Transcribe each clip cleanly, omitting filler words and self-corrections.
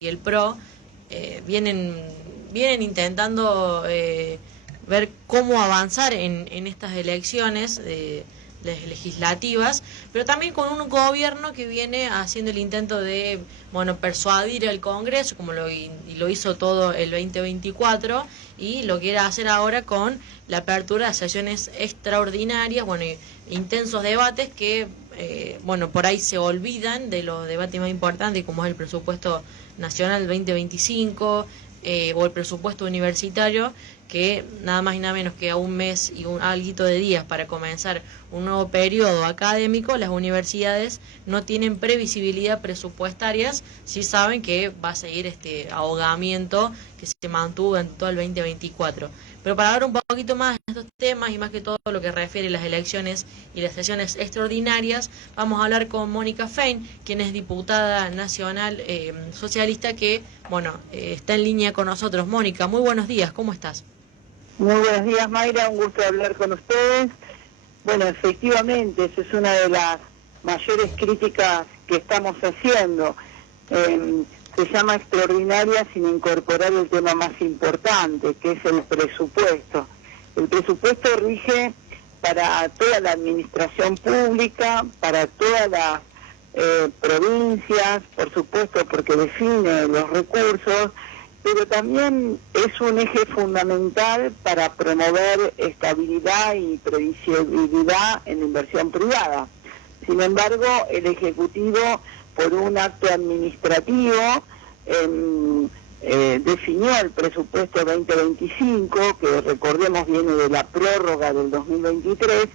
y el PRO vienen intentando ver cómo avanzar en estas elecciones legislativas, pero también con un gobierno que viene haciendo el intento de persuadir al Congreso, como lo hizo todo el 2024, y lo quiere hacer ahora con la apertura de sesiones extraordinarias, intensos debates que por ahí se olvidan de los debates más importantes, como es el presupuesto nacional 2025 o el presupuesto universitario, que nada más y nada menos que a un mes y alguito de días para comenzar un nuevo periodo académico, las universidades no tienen previsibilidad presupuestarias, sí saben que va a seguir este ahogamiento que se mantuvo en todo el 2024. Pero para hablar un poquito más de estos temas y más que todo lo que refiere a las elecciones y las sesiones extraordinarias, vamos a hablar con Mónica Fein, quien es diputada nacional socialista, que está en línea con nosotros. Mónica, muy buenos días, ¿cómo estás? Muy buenos días, Mayra, un gusto hablar con ustedes. Bueno, efectivamente, esa es una de las mayores críticas que estamos haciendo. Se llama extraordinaria sin incorporar el tema más importante, que es el presupuesto. El presupuesto rige para toda la administración pública, para todas las provincias, por supuesto, porque define los recursos, pero también es un eje fundamental para promover estabilidad y previsibilidad en la inversión privada. Sin embargo, el Ejecutivo, por un acto administrativo, definió el presupuesto 2025, que recordemos viene de la prórroga del 2023,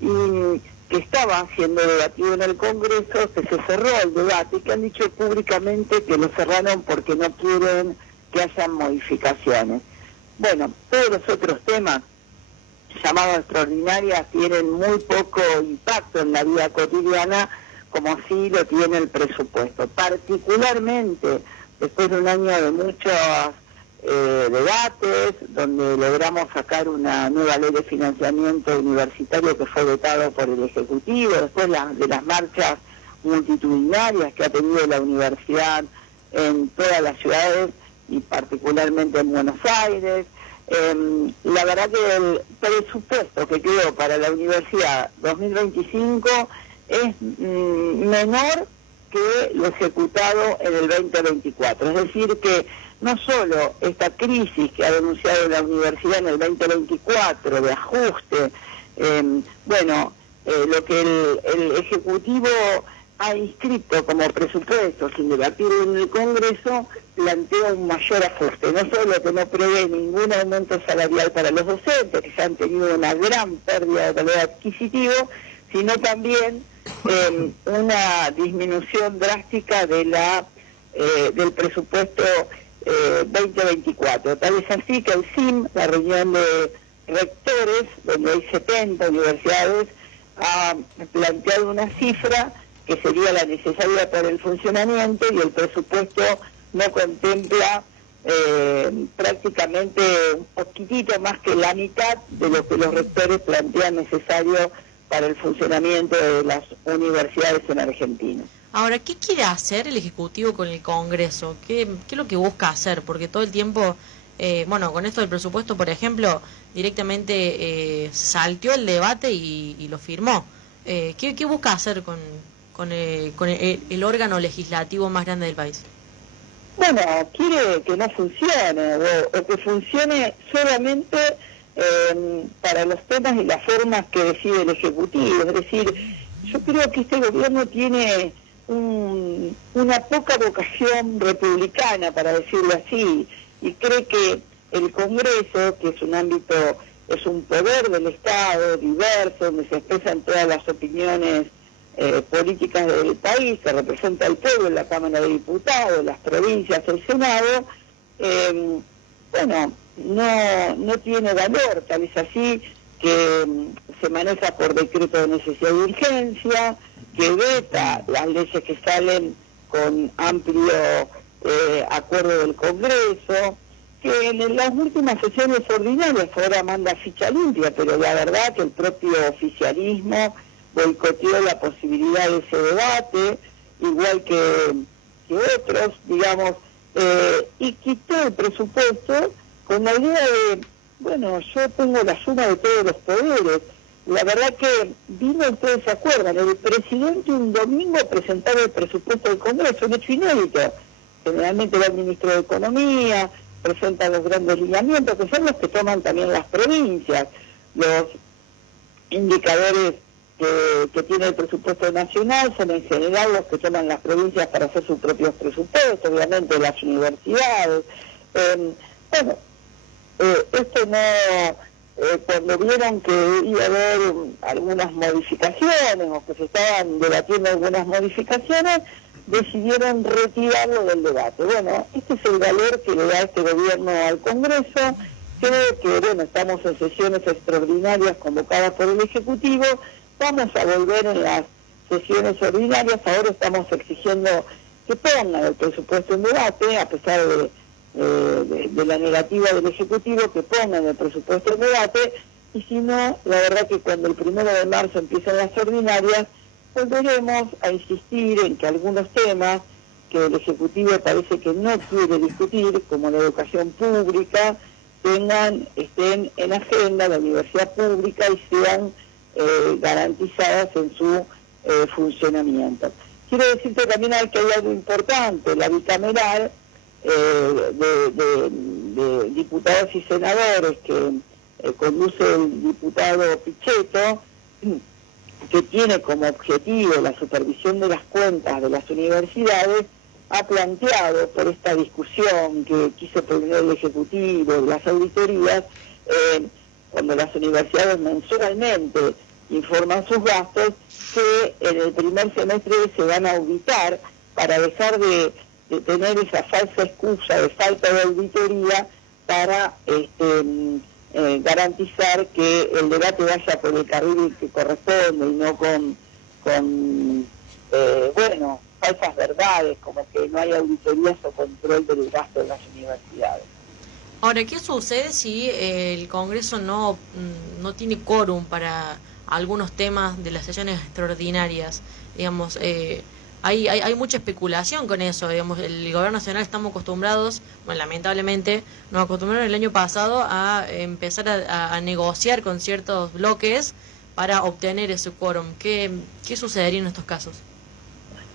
y que estaba siendo debatido en el Congreso, que se cerró el debate y que han dicho públicamente que lo cerraron porque no quieren que hayan modificaciones. Bueno, todos los otros temas llamados extraordinarias tienen muy poco impacto en la vida cotidiana, como sí lo tiene el presupuesto. Particularmente después de un año de muchos debates, donde logramos sacar una nueva ley de financiamiento universitario que fue vetado por el Ejecutivo, después de las marchas multitudinarias que ha tenido la universidad en todas las ciudades y particularmente en Buenos Aires. La verdad que el presupuesto que quedó para la universidad 2025 es menor que lo ejecutado en el 2024. Es decir que no solo esta crisis que ha denunciado la universidad en el 2024 de ajuste, lo que el Ejecutivo ha inscrito como presupuesto sin debatir en el Congreso, plantea un mayor ajuste. No solo que no prevé ningún aumento salarial para los docentes, que ya han tenido una gran pérdida de poder adquisitivo, sino también una disminución drástica de del presupuesto 2024. Tal es así que el CIM, la reunión de rectores, donde hay 70 universidades, ha planteado una cifra que sería la necesaria para el funcionamiento, y el presupuesto no contempla prácticamente un poquitito más que la mitad de lo que los rectores plantean necesario para el funcionamiento de las universidades en Argentina. Ahora, ¿qué quiere hacer el Ejecutivo con el Congreso? ¿Qué es lo que busca hacer? Porque todo el tiempo, con esto del presupuesto, por ejemplo, directamente salteó el debate y lo firmó. ¿Qué busca hacer con el órgano legislativo más grande del país? Bueno, quiere que no funcione, o que funcione solamente para los temas y las formas que decide el Ejecutivo. Es decir, yo creo que este gobierno tiene una poca vocación republicana, para decirlo así, y cree que el Congreso, que es un ámbito, es un poder del Estado diverso, donde se expresan todas las opiniones políticas del país, que representa al pueblo en la Cámara de Diputados, las provincias, el Senado, no tiene valor. Tal es así que se maneja por decreto de necesidad y urgencia, que veta las leyes que salen con amplio acuerdo del Congreso, que en las últimas sesiones ordinarias ahora manda ficha limpia, pero la verdad que el propio oficialismo boicoteó la posibilidad de ese debate, igual que otros, digamos, y quitó el presupuesto con la idea de, bueno, yo tengo la suma de todos los poderes. La verdad que vino, ustedes se acuerdan, el presidente un domingo presentaba el presupuesto del Congreso, un hecho inédito. Generalmente va el ministro de Economía, presenta los grandes lineamientos, que son los que toman también las provincias, los indicadores que tiene el presupuesto nacional son en general los que toman las provincias para hacer sus propios presupuestos, obviamente las universidades. Esto no, cuando vieron que iba a haber algunas modificaciones o que se estaban debatiendo algunas modificaciones, decidieron retirarlo del debate. Bueno, este es el valor que le da este gobierno al Congreso. Creo que, bueno, estamos en sesiones extraordinarias convocadas por el Ejecutivo. Vamos a volver en las sesiones ordinarias. Ahora estamos exigiendo que pongan el presupuesto en debate, a pesar de la negativa del Ejecutivo, que pongan el presupuesto en debate. Y si no, la verdad que cuando el 1 de marzo empiezan las ordinarias, volveremos a insistir en que algunos temas que el Ejecutivo parece que no quiere discutir, como la educación pública, estén en agenda, la universidad pública, y sean garantizadas en su funcionamiento. Quiero decirte también que hay algo importante, la bicameral de diputados y senadores que conduce el diputado Pichetto, que tiene como objetivo la supervisión de las cuentas de las universidades, ha planteado por esta discusión que quiso proponer el Ejecutivo de las auditorías, cuando las universidades mensualmente informan sus gastos, que en el primer semestre se van a auditar para dejar de tener esa falsa excusa de falta de auditoría para garantizar que el debate vaya por el carril que corresponde y no con falsas verdades, como que no hay auditorías o control del gasto de las universidades. Ahora, ¿qué sucede si el Congreso no tiene quórum para algunos temas de las sesiones extraordinarias? Digamos, hay mucha especulación con eso. Digamos, el gobierno nacional estamos acostumbrados, bueno, lamentablemente nos acostumbraron el año pasado a empezar a negociar con ciertos bloques para obtener ese quórum. ¿Qué sucedería en estos casos?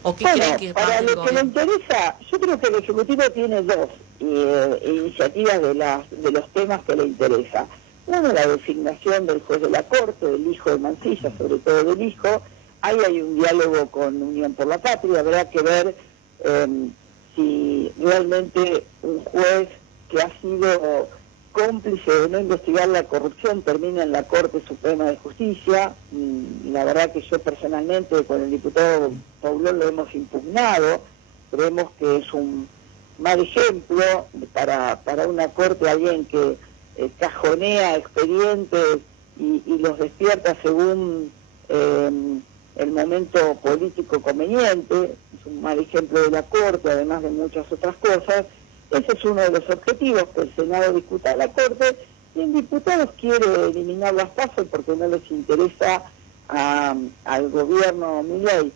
¿O qué creen que para lo que le interesa, yo creo que el Ejecutivo tiene dos iniciativas de los temas que le interesa. Uno, la designación del juez de la Corte, del hijo de Mansilla, sobre todo del hijo. Ahí hay un diálogo con Unión por la Patria. Habrá que ver si realmente un juez que ha sido cómplice de no investigar la corrupción termina en la Corte Suprema de Justicia. La verdad que yo personalmente con el diputado Paulón lo hemos impugnado. Creemos que es un mal ejemplo para una Corte, alguien que cajonea expedientes y los despierta según el momento político conveniente. Es un mal ejemplo de la Corte, además de muchas otras cosas. Ese es uno de los objetivos, que el Senado discuta a la Corte, y el diputado quiere eliminar las PASO porque no les interesa al gobierno Milei.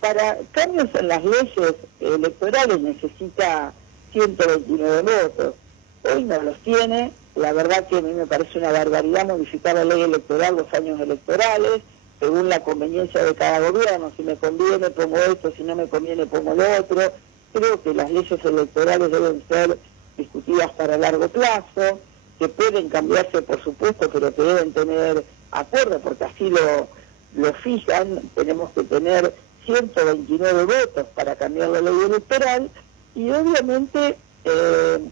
Para cambios en las leyes electorales necesita 129 votos. Hoy no los tiene. La verdad que a mí me parece una barbaridad modificar la ley electoral, los años electorales, según la conveniencia de cada gobierno. Si me conviene pongo esto, si no me conviene pongo lo otro. Creo que las leyes electorales deben ser discutidas para largo plazo, que pueden cambiarse por supuesto, pero que deben tener acuerdo, porque así lo fijan. Tenemos que tener 129 votos para cambiar la ley electoral, y obviamente, en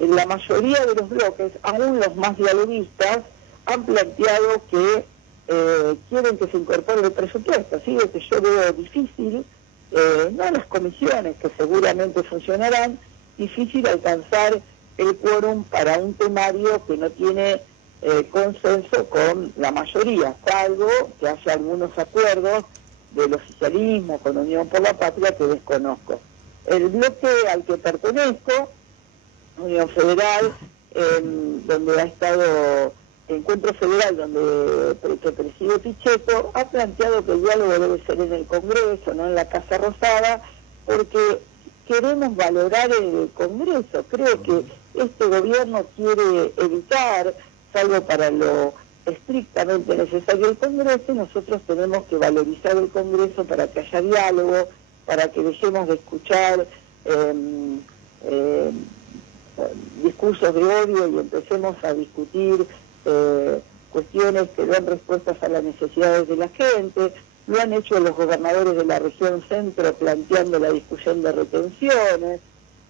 la mayoría de los bloques, aún los más dialoguistas, han planteado que quieren que se incorpore el presupuesto. Así que yo veo difícil, no las comisiones que seguramente funcionarán, difícil alcanzar el quórum para un temario que no tiene consenso con la mayoría, salvo que haya algunos acuerdos del oficialismo con Unión por la Patria que desconozco. El bloque al que pertenezco, Unión Federal, donde ha estado Encuentro Federal, donde preside Pichetto, ha planteado que el diálogo debe ser en el Congreso, no en la Casa Rosada, porque queremos valorar el Congreso. Creo que este gobierno quiere evitar, salvo para lo estrictamente necesario el Congreso, y nosotros tenemos que valorizar el Congreso para que haya diálogo, para que dejemos de escuchar discursos de odio y empecemos a discutir cuestiones que den respuestas a las necesidades de la gente. Lo han hecho los gobernadores de la región centro planteando la discusión de retenciones,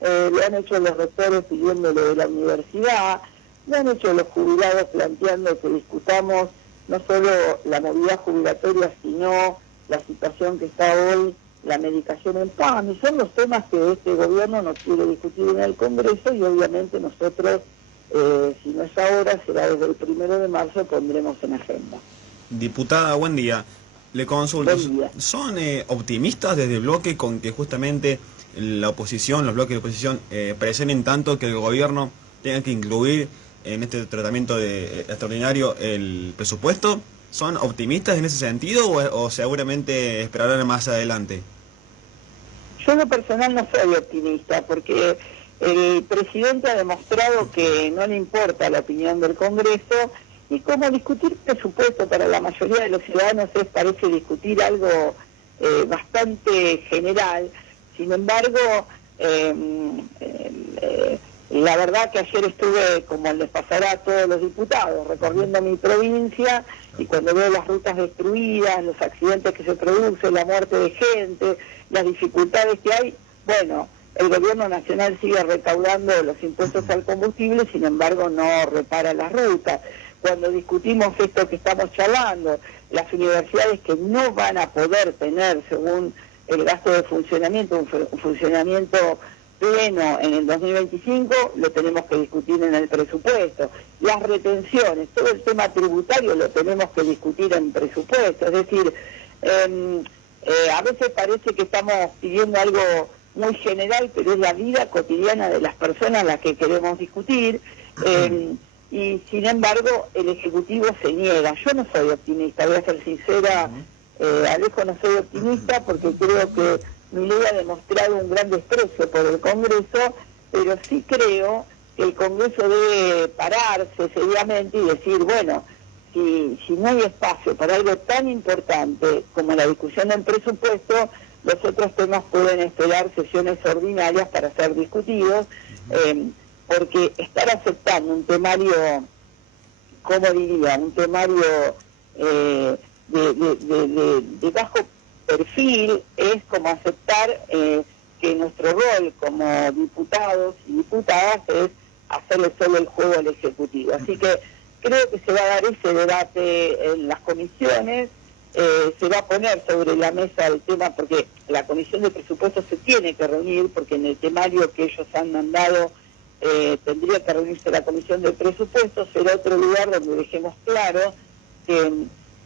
lo han hecho los rectores pidiéndolo de la universidad, lo han hecho los jubilados planteando que discutamos no solo la movilidad jubilatoria, sino la situación que está hoy, la medicación en PAM, y son los temas que este gobierno no quiere discutir en el Congreso, y obviamente nosotros, si no es ahora, será desde el 1 de marzo, pondremos en agenda. Diputada, buen día. Le consulto, ¿son optimistas desde el bloque con que justamente la oposición, los bloques de oposición, presionen tanto que el gobierno tenga que incluir en este tratamiento extraordinario el presupuesto? ¿Son optimistas en ese sentido o seguramente esperarán más adelante? Yo en lo personal no soy optimista, porque el presidente ha demostrado que no le importa la opinión del Congreso, y como discutir presupuesto para la mayoría de los ciudadanos parece discutir algo bastante general. Sin embargo, la verdad que ayer estuve, como les pasará a todos los diputados, recorriendo mi provincia, y cuando veo las rutas destruidas, los accidentes que se producen, la muerte de gente, las dificultades que hay, bueno, el gobierno nacional sigue recaudando los impuestos al combustible, sin embargo no repara las rutas. Cuando discutimos esto que estamos charlando, las universidades que no van a poder tener, según el gasto de funcionamiento, un funcionamiento pleno en el 2025, lo tenemos que discutir en el presupuesto. Las retenciones, todo el tema tributario lo tenemos que discutir en presupuesto. Es decir, a veces parece que estamos pidiendo algo muy general, pero es la vida cotidiana de las personas las que queremos discutir. Y sin embargo el Ejecutivo se niega. Yo no soy optimista, voy a ser sincera, Alejo, no soy optimista porque creo que Milei ha demostrado un gran desprecio por el Congreso, pero sí creo que el Congreso debe pararse seriamente y decir, bueno, si no hay espacio para algo tan importante como la discusión del presupuesto, los otros temas pueden esperar sesiones ordinarias para ser discutidos, porque estar aceptando un temario, ¿cómo diría?, un temario de bajo perfil, es como aceptar que nuestro rol como diputados y diputadas es hacerle solo el juego al Ejecutivo. Así que creo que se va a dar ese debate en las comisiones, se va a poner sobre la mesa el tema, porque la Comisión de Presupuestos se tiene que reunir, porque en el temario que ellos han mandado tendría que reunirse la Comisión de Presupuestos, será otro lugar donde dejemos claro que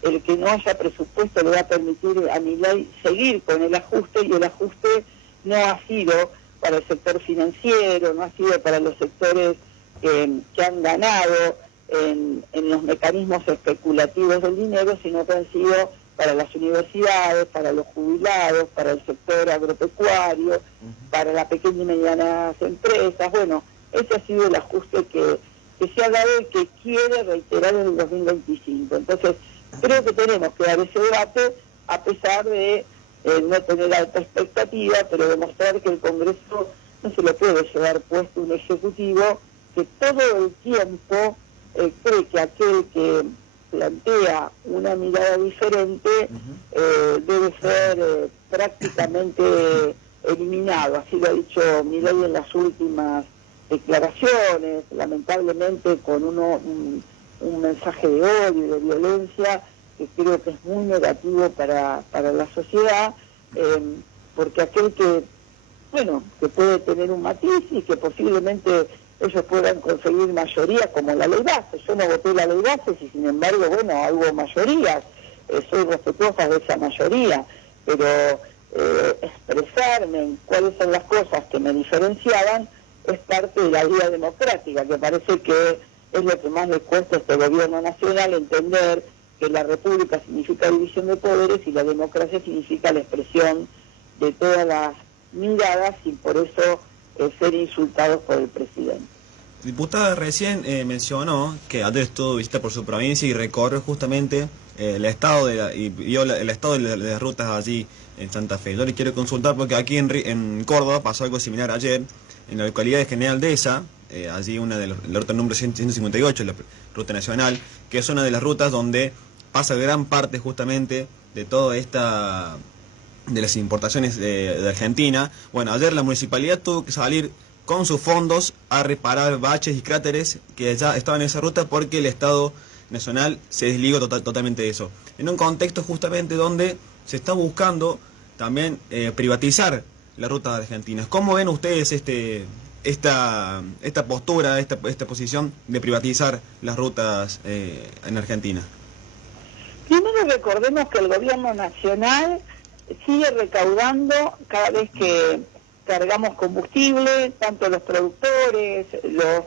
el que no haya presupuesto le va a permitir a Milei seguir con el ajuste, y el ajuste no ha sido para el sector financiero, no ha sido para los sectores que han ganado en los mecanismos especulativos del dinero, sino que han sido para las universidades, para los jubilados, para el sector agropecuario, para las pequeñas y medianas empresas. Bueno, ese ha sido el ajuste que se ha dado y que quiere reiterar en el 2025. Entonces, creo que tenemos que dar ese debate, a pesar de no tener alta expectativa, pero demostrar que el Congreso no se lo puede llevar puesto un Ejecutivo que todo el tiempo cree que aquel que plantea una mirada diferente debe ser prácticamente eliminado. Así lo ha dicho Milei en las últimas declaraciones, lamentablemente con un mensaje de odio y de violencia que creo que es muy negativo para la sociedad, porque aquel que puede tener un matiz y que posiblemente ellos puedan conseguir mayoría, como la ley base. Yo no voté la ley base y sin embargo, hubo mayorías, soy respetuosa de esa mayoría, pero expresarme en cuáles son las cosas que me diferenciaban es parte de la vida democrática, que parece que es lo que más le cuesta a este gobierno nacional, entender que la república significa división de poderes y la democracia significa la expresión de todas las miradas sin por eso ser insultados por el presidente. Diputada, recién mencionó que ayer estuvo visita por su provincia y recorre justamente el estado y vio el estado de las rutas allí en Santa Fe. Yo le quiero consultar porque aquí en Córdoba pasó algo similar ayer, en la localidad de General Dehesa, allí una de la ruta número 158, la ruta nacional, que es una de las rutas donde pasa gran parte justamente de toda esta, de las importaciones de Argentina. Bueno, ayer la municipalidad tuvo que salir con sus fondos a reparar baches y cráteres que ya estaban en esa ruta porque el Estado Nacional se desligó totalmente de eso. En un contexto justamente donde se está buscando también privatizar la ruta argentina. ¿Cómo ven ustedes esta postura, esta posición de privatizar las rutas en Argentina? Primero recordemos que el gobierno nacional sigue recaudando cada vez que cargamos combustible, tanto los productores, los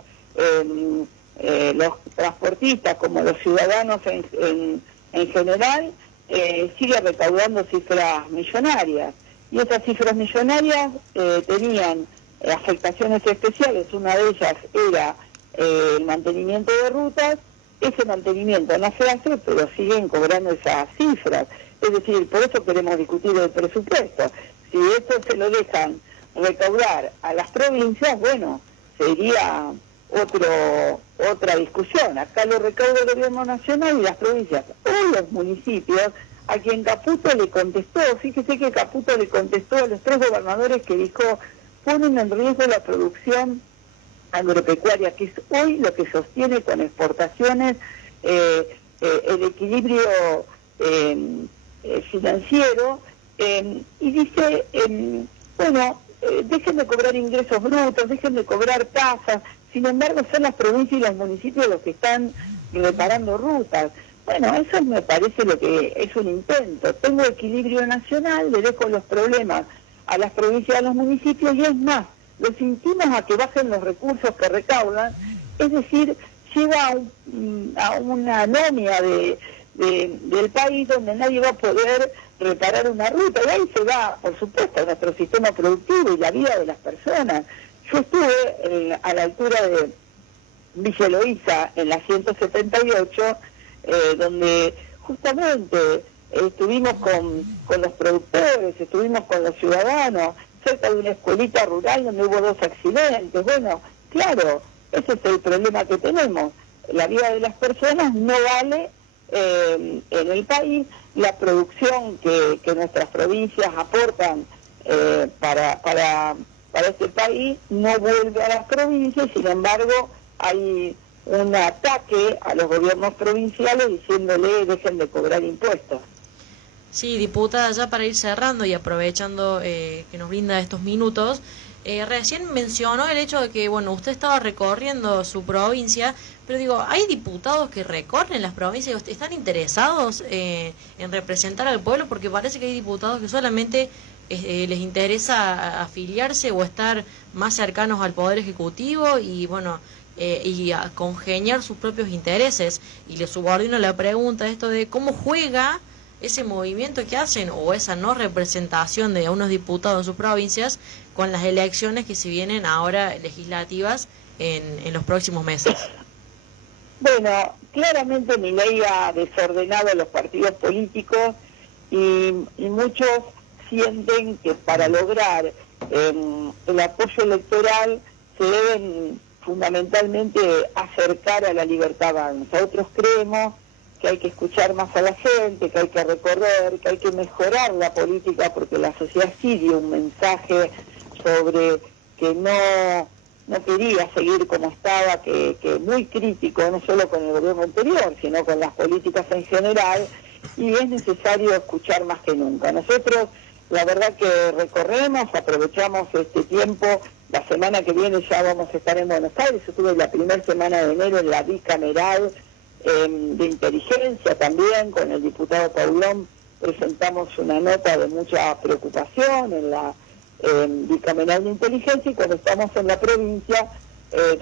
transportistas como los ciudadanos en general, sigue recaudando cifras millonarias. Y esas cifras millonarias tenían afectaciones especiales. Una de ellas era el mantenimiento de rutas. Ese mantenimiento no se hace, pero siguen cobrando esas cifras. Es decir, por eso queremos discutir el presupuesto. Si esto se lo dejan recaudar a las provincias, bueno, sería otra discusión. Acá lo recauda el gobierno nacional y las provincias o los municipios, a quien Caputo le contestó. Fíjese que Caputo le contestó a los 3 gobernadores que dijo: ponen en riesgo la producción agropecuaria, que es hoy lo que sostiene con exportaciones el equilibrio financiero, y dice, bueno, dejen de cobrar ingresos brutos, dejen de cobrar tasas. Sin embargo, son las provincias y los municipios los que están reparando rutas. Bueno, eso me parece lo que es un intento. Tengo equilibrio nacional, le dejo los problemas a las provincias y a los municipios, y es más, los intimos a que bajen los recursos que recaudan. Es decir, lleva a una anomia del país donde nadie va a poder reparar una ruta, y ahí se va, por supuesto, a nuestro sistema productivo y la vida de las personas. Yo estuve a la altura de Villa Eloísa, en la 178, donde justamente estuvimos con los productores, estuvimos con los ciudadanos, cerca de una escuelita rural donde hubo 2 accidentes. Bueno, claro, ese es el problema que tenemos. La vida de las personas no vale en el país. La producción que nuestras provincias aportan para este país no vuelve a las provincias. Sin embargo, hay un ataque a los gobiernos provinciales diciéndole: dejen de cobrar impuestos. Sí, diputada, ya para ir cerrando y aprovechando que nos brinda estos minutos, recién mencionó el hecho de que, bueno, usted estaba recorriendo su provincia, pero digo, ¿hay diputados que recorren las provincias? ¿Están interesados en representar al pueblo? Porque parece que hay diputados que solamente les interesa afiliarse o estar más cercanos al Poder Ejecutivo y, bueno, y a congeniar sus propios intereses. Y le subordino la pregunta, esto de cómo juega ese movimiento que hacen o esa no representación de unos diputados en sus provincias con las elecciones que se vienen ahora legislativas en los próximos meses. Bueno, claramente Milei ha desordenado a los partidos políticos y muchos sienten que para lograr el apoyo electoral se deben fundamentalmente acercar a la libertad avanza. Otros creemos que hay que escuchar más a la gente, que hay que recorrer, que hay que mejorar la política, porque la sociedad sí dio un mensaje sobre que no quería seguir como estaba, que muy crítico, no solo con el gobierno anterior, sino con las políticas en general, y es necesario escuchar más que nunca. Nosotros, la verdad que recorremos, aprovechamos este tiempo. La semana que viene ya vamos a estar en Buenos Aires. Yo estuve la primera semana de enero en la bicameral de inteligencia también, con el diputado Paulón presentamos una nota de mucha preocupación en la bicameral de inteligencia, y cuando estamos en la provincia,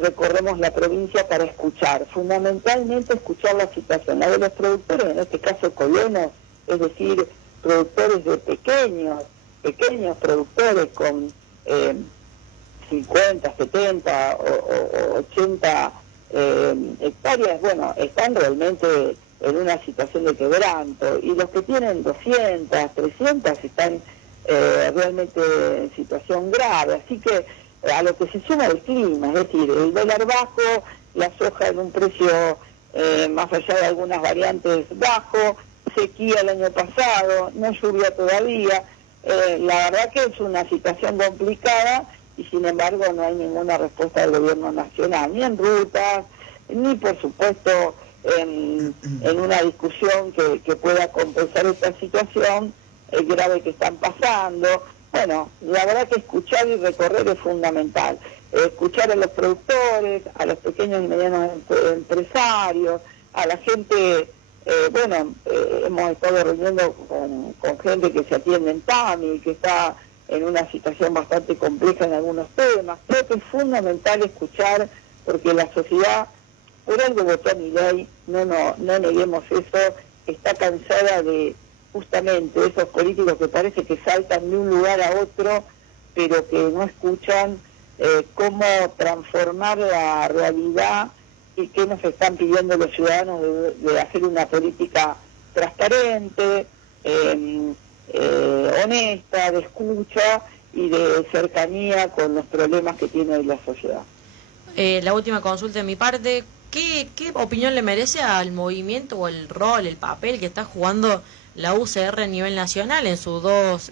recorremos la provincia para escuchar, fundamentalmente escuchar la situación, la de los productores, en este caso colonos, es decir, productores de pequeños pequeños productores con 50, 70 o 80 hectáreas, bueno, están realmente en una situación de quebranto, y los que tienen 200, 300 están realmente en situación grave. Así que a lo que se suma el clima, es decir, el dólar bajo, la soja en un precio más allá de algunas variantes bajo, sequía el año pasado, no lluvia todavía, la verdad que es una situación complicada, y sin embargo no hay ninguna respuesta del gobierno nacional, ni en rutas, ni por supuesto en una discusión que pueda compensar esta situación grave que están pasando. Bueno, la verdad que escuchar y recorrer es fundamental. Escuchar a los productores, a los pequeños y medianos empresarios, a la gente, hemos estado reuniendo con gente que se atiende en TAMI, que está en una situación bastante compleja en algunos temas. Creo que es fundamental escuchar, porque la sociedad, por algo votó a Milei, no neguemos eso, está cansada de justamente esos políticos que parece que saltan de un lugar a otro, pero que no escuchan cómo transformar la realidad y qué nos están pidiendo los ciudadanos de hacer una política transparente, honesta, de escucha y de cercanía con los problemas que tiene la sociedad. La última consulta de mi parte, ¿qué opinión le merece al movimiento o el rol, el papel que está jugando la UCR a nivel nacional en sus dos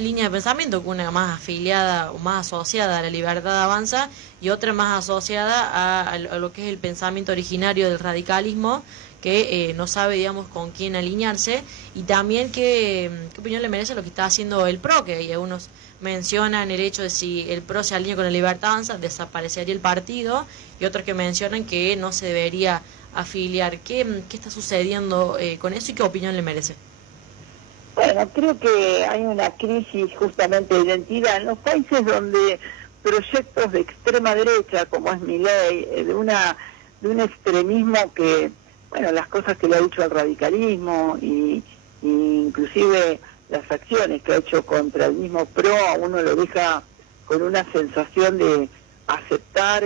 líneas de pensamiento, que una más afiliada o más asociada a la Libertad Avanza y otra más asociada a lo que es el pensamiento originario del radicalismo, que no sabe, digamos, con quién alinearse? Y también qué opinión le merece lo que está haciendo el PRO, que hay algunos mencionan el hecho de si el PRO se alinea con la Libertad Avanza, desaparecería el partido, y otros que mencionan que no se debería afiliar. ¿Qué está sucediendo con eso y qué opinión le merece? Bueno, creo que hay una crisis justamente de identidad en los países donde proyectos de extrema derecha, como es Milei, de un extremismo que, bueno, las cosas que le ha dicho al radicalismo y inclusive las acciones que ha hecho contra el mismo PRO, a uno lo deja con una sensación de aceptar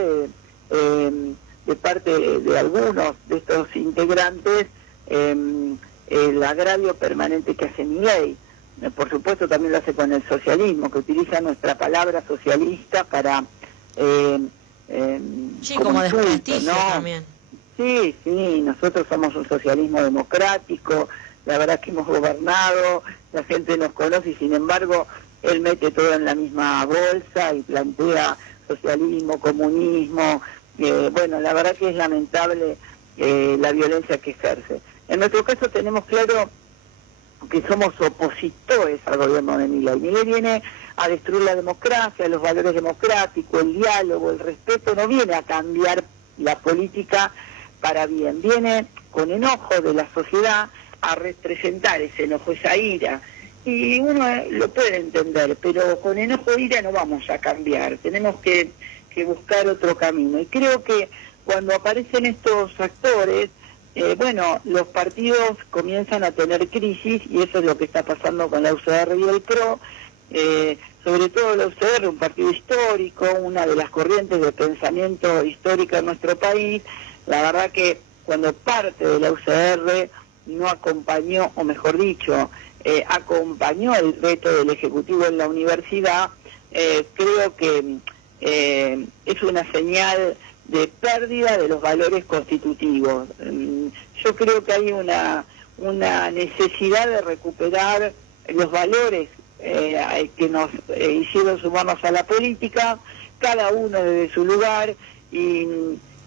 de parte de algunos de estos integrantes el agravio permanente que hace Milei. Por supuesto también lo hace con el socialismo, que utiliza nuestra palabra socialista para como desprestigio, ¿no? También. Sí, nosotros somos un socialismo democrático, la verdad que hemos gobernado, la gente nos conoce, y sin embargo él mete todo en la misma bolsa y plantea socialismo, comunismo. Bueno, la verdad que es lamentable la violencia que ejerce. En nuestro caso tenemos claro que somos opositores al gobierno de Milei. Milei viene a destruir la democracia, los valores democráticos, el diálogo, el respeto, no viene a cambiar la política para bien, viene con enojo de la sociedad a representar ese enojo, esa ira. Y uno lo puede entender, pero con enojo e ira no vamos a cambiar, tenemos que buscar otro camino. Y creo que cuando aparecen estos actores, los partidos comienzan a tener crisis, y eso es lo que está pasando con la UCR y el PRO, sobre todo la UCR, un partido histórico, una de las corrientes de pensamiento histórica en nuestro país. La verdad que cuando parte de la UCR no acompañó, o mejor dicho, acompañó el veto del Ejecutivo en la universidad, creo que es una señal de pérdida de los valores constitutivos. Yo creo que hay una necesidad de recuperar los valores que nos hicieron sumarnos a la política, cada uno desde su lugar, y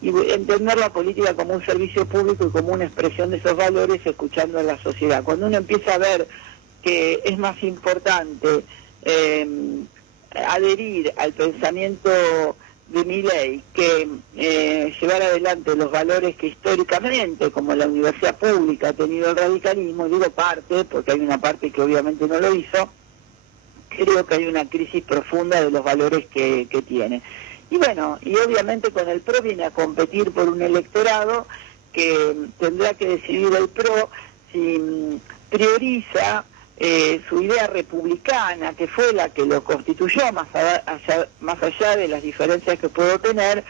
entender la política como un servicio público y como una expresión de esos valores, escuchando a la sociedad. Cuando uno empieza a ver que es más importante adherir al pensamiento de Milei que llevar adelante los valores que históricamente, como la universidad pública, ha tenido el radicalismo, digo parte, porque hay una parte que obviamente no lo hizo, creo que hay una crisis profunda de los valores que tiene. Y bueno, y obviamente con el PRO viene a competir por un electorado que tendrá que decidir el PRO si prioriza su idea republicana, que fue la que lo constituyó, más allá de las diferencias que puedo tener,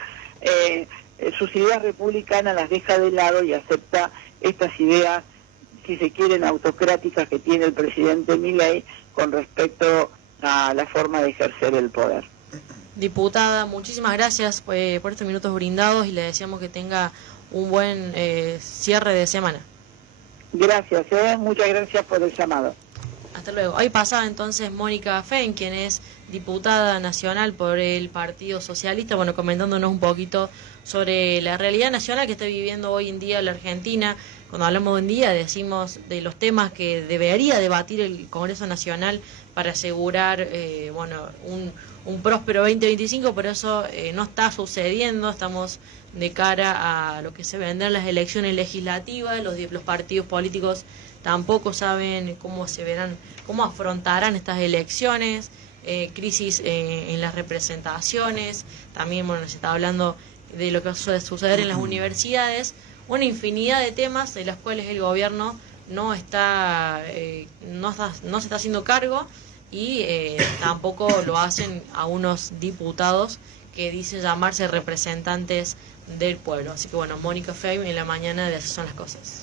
sus ideas republicanas las deja de lado y acepta estas ideas, si se quieren, autocráticas que tiene el presidente Milei con respecto a la forma de ejercer el poder. Diputada, muchísimas gracias por estos minutos brindados y le deseamos que tenga un buen cierre de semana. Gracias, muchas gracias por el llamado. Hasta luego. Ahí pasaba entonces Mónica Fenn, quien es diputada nacional por el Partido Socialista, bueno, comentándonos un poquito sobre la realidad nacional que está viviendo hoy en día la Argentina. Cuando hablamos de un día decimos de los temas que debería debatir el Congreso Nacional para asegurar un próspero 2025, pero eso no está sucediendo. Estamos de cara a lo que se vendrán las elecciones legislativas, los partidos políticos tampoco saben cómo afrontarán estas elecciones, crisis en las representaciones, también se está hablando de lo que va a suceder en las universidades, una infinidad de temas de los cuales el gobierno no se está haciendo cargo y tampoco lo hacen a unos diputados que dicen llamarse representantes del pueblo. Así que bueno, Mónica Fey en la mañana de Así Son las Cosas.